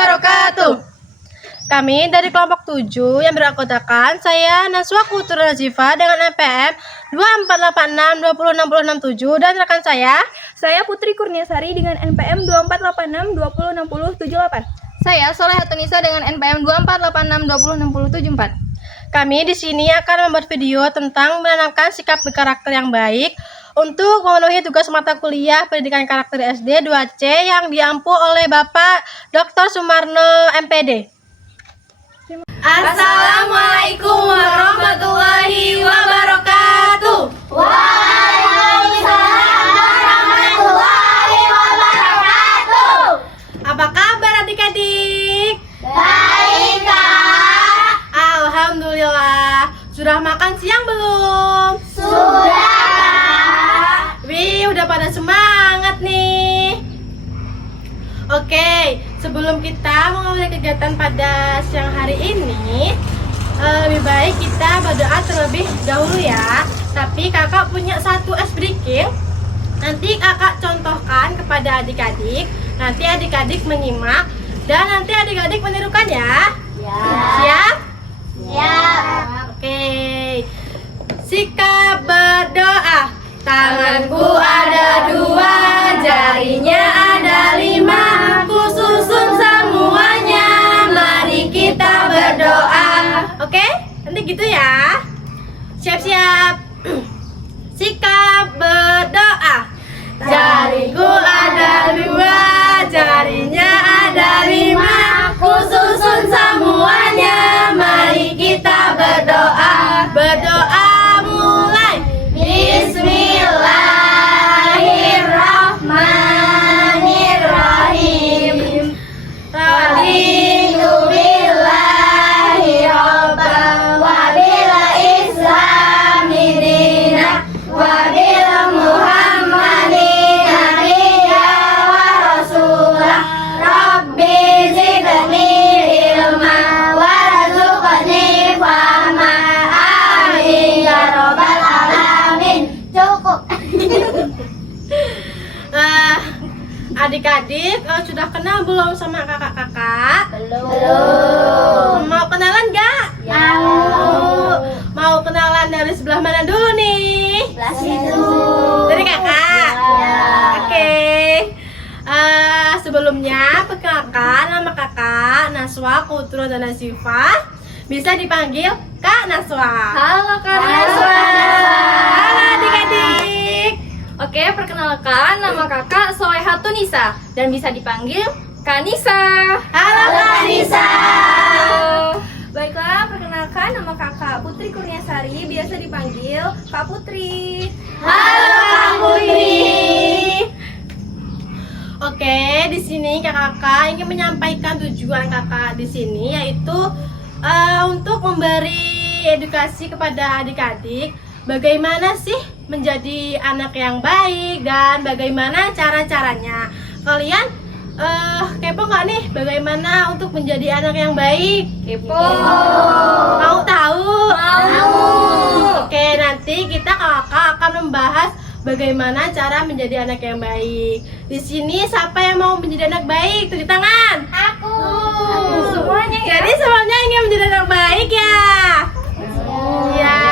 wabarakatuh. Kami dari kelompok 7 yang beranggotakan saya Naswa Kutura Nazifa dengan NPM 2486 2060667 dan rekan Saya Putri Kurniasari dengan NPM 2486 2060778. Saya Solehatunisa dengan NPM 2486 2060774. Kami di sini akan membuat video tentang menanamkan sikap berkarakter yang baik untuk memenuhi tugas mata kuliah pendidikan karakter SD 2C yang diampu oleh Bapak Dr. Sumarno MPD. Assalamualaikum warahmatullahi wabarakatuh. Waalaikumsalam warahmatullahi wabarakatuh. Apa kabar adik-adik? Baik, Kak. Alhamdulillah. Sudah makan siang belum? Sudah, Kak. Wih, udah pada semangat nih. Oke, sebelum kita mengawali kegiatan pada siang hari ini, lebih baik kita berdoa terlebih dahulu ya. Tapi kakak punya satu es berikil. Nanti kakak contohkan kepada adik-adik. Nanti adik-adik menyimak dan nanti adik-adik menirukan ya. Siap? Siap. Oke. Sikap berdoa. Tanganku ada 2, jarinya ada 5, ku susun semuanya, mari kita berdoa. Oke? Nanti gitu ya. Siap-siap. Sikap berdoa. Jariku ada 2, jarinya ada 5, ku susun semuanya, mari kita berdoa. Berdoa mulai. Bismillahirrahmanirrahim. Raditu billahi robban wa bil islami dinan wa bil muhammadin nabiyya wa rasulah. Rabbi zidni ilma warzuqni fahma. Amin ya rabbal alamin. Cukup. Adik-adik sudah kenal belum sama kakak-kakak? Belum. Mau kenalan gak? Ya. Mau kenalan dari sebelah mana dulu nih? Kelas itu. Dari kakak? Ya. Oke. Sebelumnya perkenalkan nama kakak Naswa Kutura Nazifa. Bisa dipanggil Kak Naswa. Halo Kak Naswa. Halo adik-adik. Oke, perkenalkan nama kakak Solehatunisa dan bisa dipanggil Kanisa. Halo Kak Nisa. Baiklah, perkenalkan nama kakak Putri Kurniasari, biasa dipanggil Kak Putri. Halo, Kak Putri. Oke, di sini kakak ingin menyampaikan tujuan kakak di sini yaitu untuk memberi edukasi kepada adik-adik bagaimana sih menjadi anak yang baik dan bagaimana cara-caranya. Kalian kepo nggak nih bagaimana untuk menjadi anak yang baik? Kepo. Mau tahu? Mau. Oke, nanti kita kakak akan membahas bagaimana cara menjadi anak yang baik. Di sini siapa yang mau menjadi anak baik? Tunjuk tangan. Aku. Semuanya ya. Jadi semuanya ingin menjadi anak baik ya? Iya.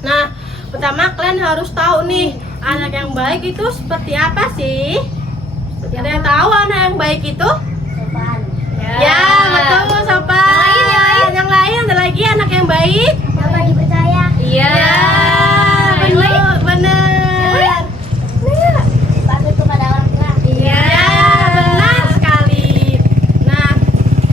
Nah, pertama kalian harus tahu nih anak yang baik itu seperti apa sih? Ada yang tahu anak yang baik itu? Sopan. Ya, betul sopan. Yang lain ada lagi anak yang baik? Dapat dipercaya. Iya. Benar. Patuh kepada orang tua. Iya, benar sekali. Nah,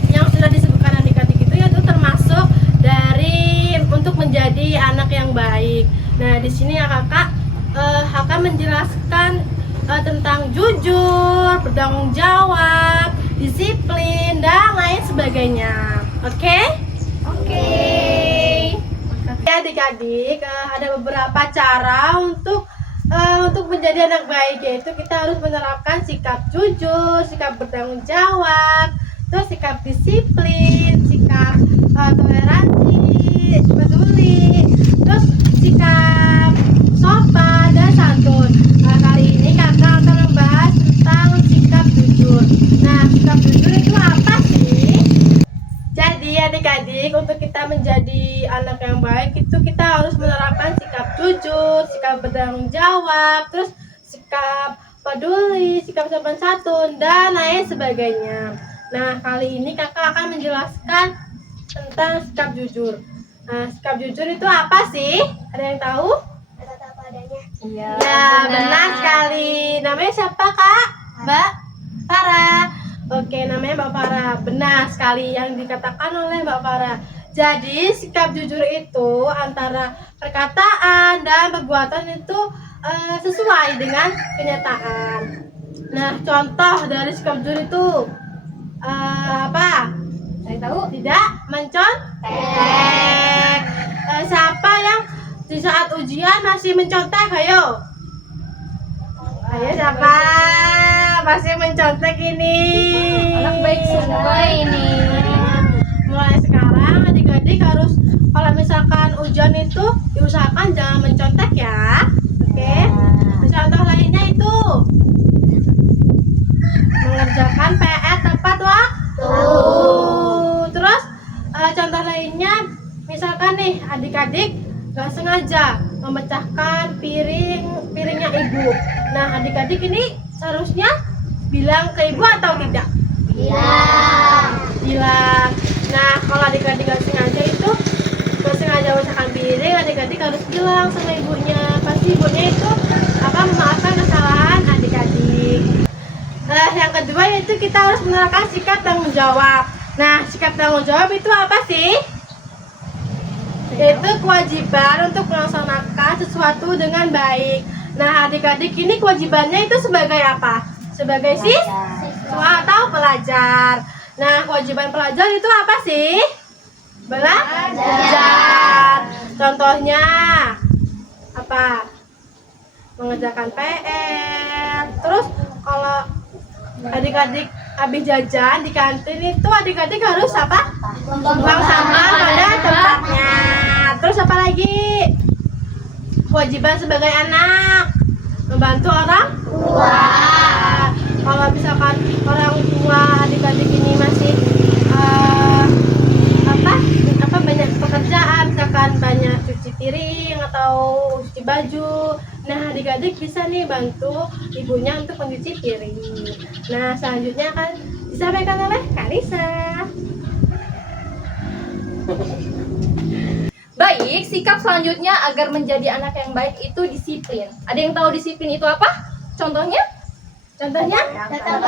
yang sudah disebutkan adik-adik itu yaitu termasuk dari untuk menjadi anak yang baik. Nah, di sini ya kakak akan menjelaskan tentang jujur, bertanggung jawab, disiplin dan lain sebagainya. Oke? Oke. Adik-adik, ada beberapa cara untuk menjadi anak baik, yaitu kita harus menerapkan sikap jujur, sikap bertanggung jawab, terus sikap disiplin, sikap toleransi, peduli, terus sikap sopan dan santun. Kali ini kakak akan membahas tentang sikap jujur. Nah, sikap jujur itu menjadi anak yang baik itu kita harus menerapkan sikap jujur, sikap bertanggung jawab, terus sikap peduli, sikap sopan santun, dan lain sebagainya. Nah, kali ini kakak akan menjelaskan tentang sikap jujur. Nah, sikap jujur itu apa sih? Ada yang tahu? Kata apa adanya. Iya. Ya, benar sekali. Namanya siapa, Kak? Mbak Farah. Oke, namanya Mbak Farah. Benar sekali yang dikatakan oleh Mbak Farah. Jadi, sikap jujur itu antara perkataan dan perbuatan itu sesuai dengan kenyataan. Nah, contoh dari sikap jujur itu apa? Saya tahu. Tidak mencontek. Siapa yang di saat ujian masih mencontek? Ayo. Ayo siapa? Masih mencontek ini. Anak baik semua ini. Mulai sekarang adik-adik harus kalau misalkan ujian itu diusahakan jangan mencontek ya. Oke. Contoh lainnya itu mengerjakan PR tepat waktu. Terus contoh lainnya misalkan nih adik-adik gak sengaja memecahkan piringnya ibu. Nah, adik-adik ini seharusnya bilang ke ibu atau tidak? Bilang. Nah, kalau adik-adik gak sengaja memecahkan piring, adik-adik harus bilang sama ibunya. Pasti ibunya itu memaafkan kesalahan adik-adik. Yang kedua yaitu kita harus menerapkan sikap tanggung jawab. Nah, sikap tanggung jawab itu apa sih? Yaitu kewajiban untuk melaksanakan sesuatu dengan baik. Nah, adik-adik ini kewajibannya itu sebagai apa? Sebagai siswa atau pelajar. Nah, kewajiban pelajar itu apa sih? Belajar. Contohnya apa? Mengerjakan PR. Terus kalau adik-adik habis jajan di kantin itu adik-adik harus apa? Buang sampah pada tempatnya. Terus apa lagi? Kewajiban sebagai anak membantu orang tua. Kalau misalkan orang tua adik-adik ini masih banyak pekerjaan, misalkan banyak cuci piring atau cuci baju. Nah, adik-adik bisa nih bantu ibunya untuk mencuci piring. Nah, selanjutnya akan disampaikan oleh Kak Lisa. Baik, sikap selanjutnya agar menjadi anak yang baik itu disiplin. Ada yang tahu disiplin itu apa? Contohnya? Contohnya? Benar. Yang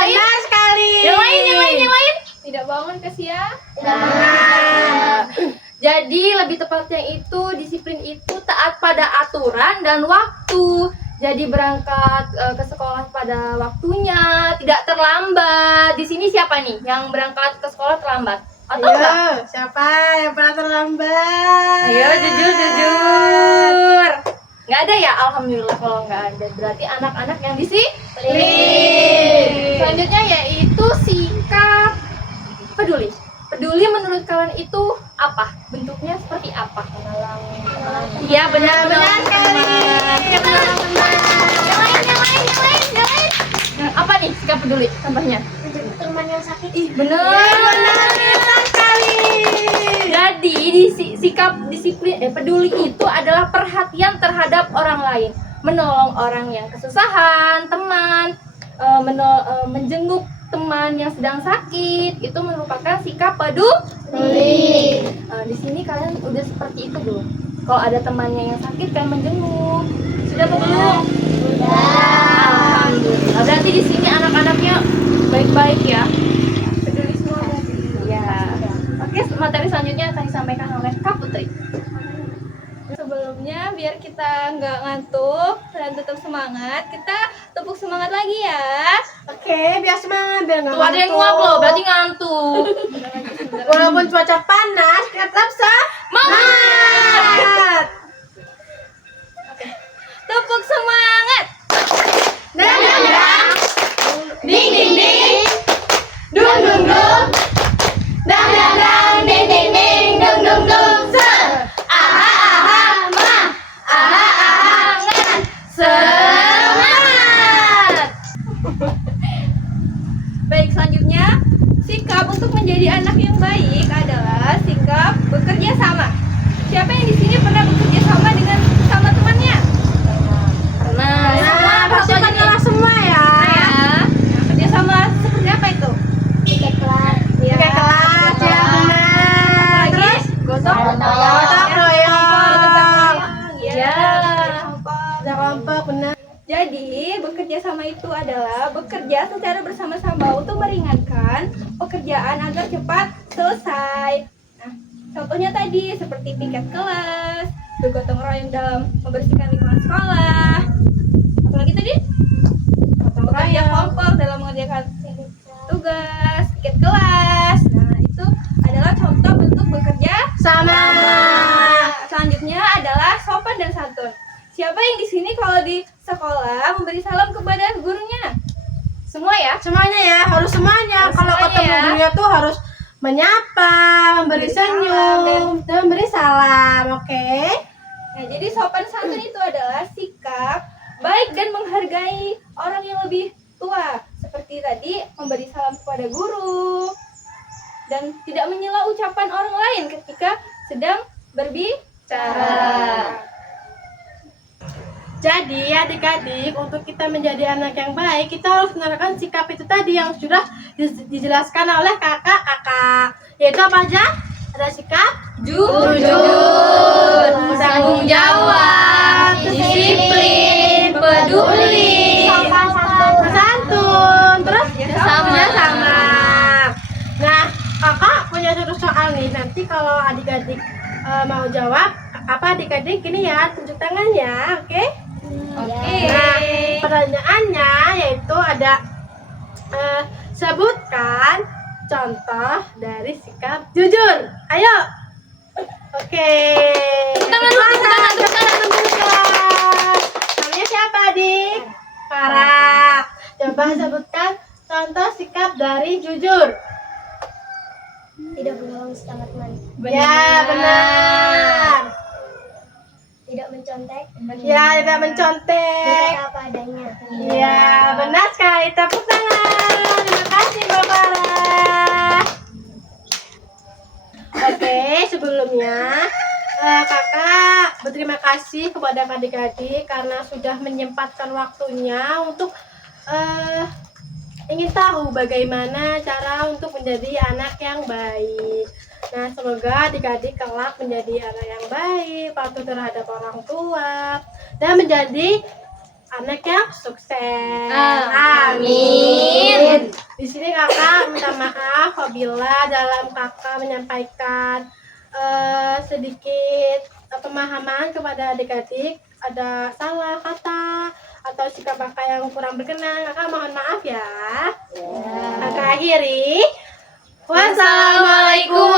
lain? Benar sekali. Yang lain? Tidak bangun ke siang? Jadi lebih tepatnya itu disiplin itu taat pada aturan dan waktu. Jadi berangkat ke sekolah pada waktunya, tidak terlambat. Di sini siapa nih yang berangkat ke sekolah terlambat? Atau enggak? Siapa yang pernah terlambat? Ayo jujur. Nggak ada ya? Alhamdulillah kalau nggak ada. Berarti anak-anak yang disiplin. Selanjutnya yaitu sikap peduli. Peduli menurut kalian itu apa? Bentuknya seperti apa? Iya benar sekali. Yang lain. Apa nih sikap peduli? Contohnya? Teman yang sakit. Benar sekali. Jadi sikap disiplin peduli itu adalah perhatian terhadap orang lain, menolong orang yang kesusahan, teman, menjenguk teman yang sedang sakit, itu merupakan sikap peduli. Di sini kalian udah seperti itu belum? Kalau ada temannya yang sakit kalian menjenguk, sudah belum? Alhamdulillah. Berarti di sini anak-anaknya baik-baik ya, peduli semua. Ya. Oke, materi selanjutnya akan disampaikan oleh Kak Putri. Sebelumnya biar kita nggak ngantuk dan tetap semangat, kita tepuk semangat lagi ya. Oke, biar semangat, biar nggak Tuh ada yang nguap loh, berarti ngantuk. Walaupun cuaca panas, kita tetap semangat. Tepuk semangat. Dang dang dang, ding ding ding, dung dung dung, dang dang dang, ding ding ding, dung dung dung. Semangat. Baik, selanjutnya sikap untuk menjadi anak yang baik adalah Gotong royong. Ya. Udah kompak benar. Jadi, bekerja sama itu adalah bekerja secara bersama-sama untuk meringankan pekerjaan agar cepat selesai. Nah, contohnya tadi seperti piket kelas, bergotong royong dalam membersihkan lingkungan sekolah. Apalagi tadi? Bekerja kelompok dalam mengerjakan tugas, piket kelas. Nah, itu adalah contoh bentuk bekerja Sama. Selanjutnya adalah sopan dan santun. Siapa yang di sini kalau di sekolah memberi salam kepada gurunya? Semua ya? Semuanya ya, harus semuanya. Harus Kalau semuanya ketemu ya. gurunya tuh harus menyapa, memberi Memberi salam, senyum, dan memberi salam. Oke. Nah, jadi sopan santun itu adalah sikap baik dan menghargai orang yang lebih tua. Seperti tadi memberi salam kepada guru dan tidak menyela ucapan orang lain ketika sedang berbicara. Jadi adik-adik, untuk kita menjadi anak yang baik, kita harus menerapkan sikap itu tadi yang sudah dijelaskan oleh kakak-kakak. Yaitu apa aja? Ada sikap Jujur, tanggung jawab, disiplin, peduli, santun, terus Sama. sama. Nah, kakak punya satu soal nih. Nanti kalau adik-adik mau jawab, apa adik-adik gini ya, tunjuk tangan ya, oke? Oke. Nah, pertanyaannya yaitu ada sebutkan contoh dari sikap jujur. Ayo. Oke. Namanya siapa, Adik? Farah. Coba sebutkan contoh sikap dari jujur. Tidak berbohong setengah teman. Ya, benar. Tidak mencontek. Ya, tidak mencontek. Berkata apa adanya. Iya, benar sekali. Tepuk tangan. Terima kasih, Mbak Farah. Oke, sebelumnya kakak berterima kasih kepada adik-adik karena sudah menyempatkan waktunya untuk ingin tahu bagaimana cara untuk menjadi anak yang baik. Nah, semoga adik-adik kelak menjadi anak yang baik, patuh terhadap orang tua, dan menjadi anak yang sukses. Amin. Di sini kakak minta maaf apabila dalam kakak menyampaikan sedikit pemahaman kepada adik-adik ada salah kata atau sikap kakak yang kurang berkenan. Kakak mohon maaf ya. Kakak akhiri. Wassalamualaikum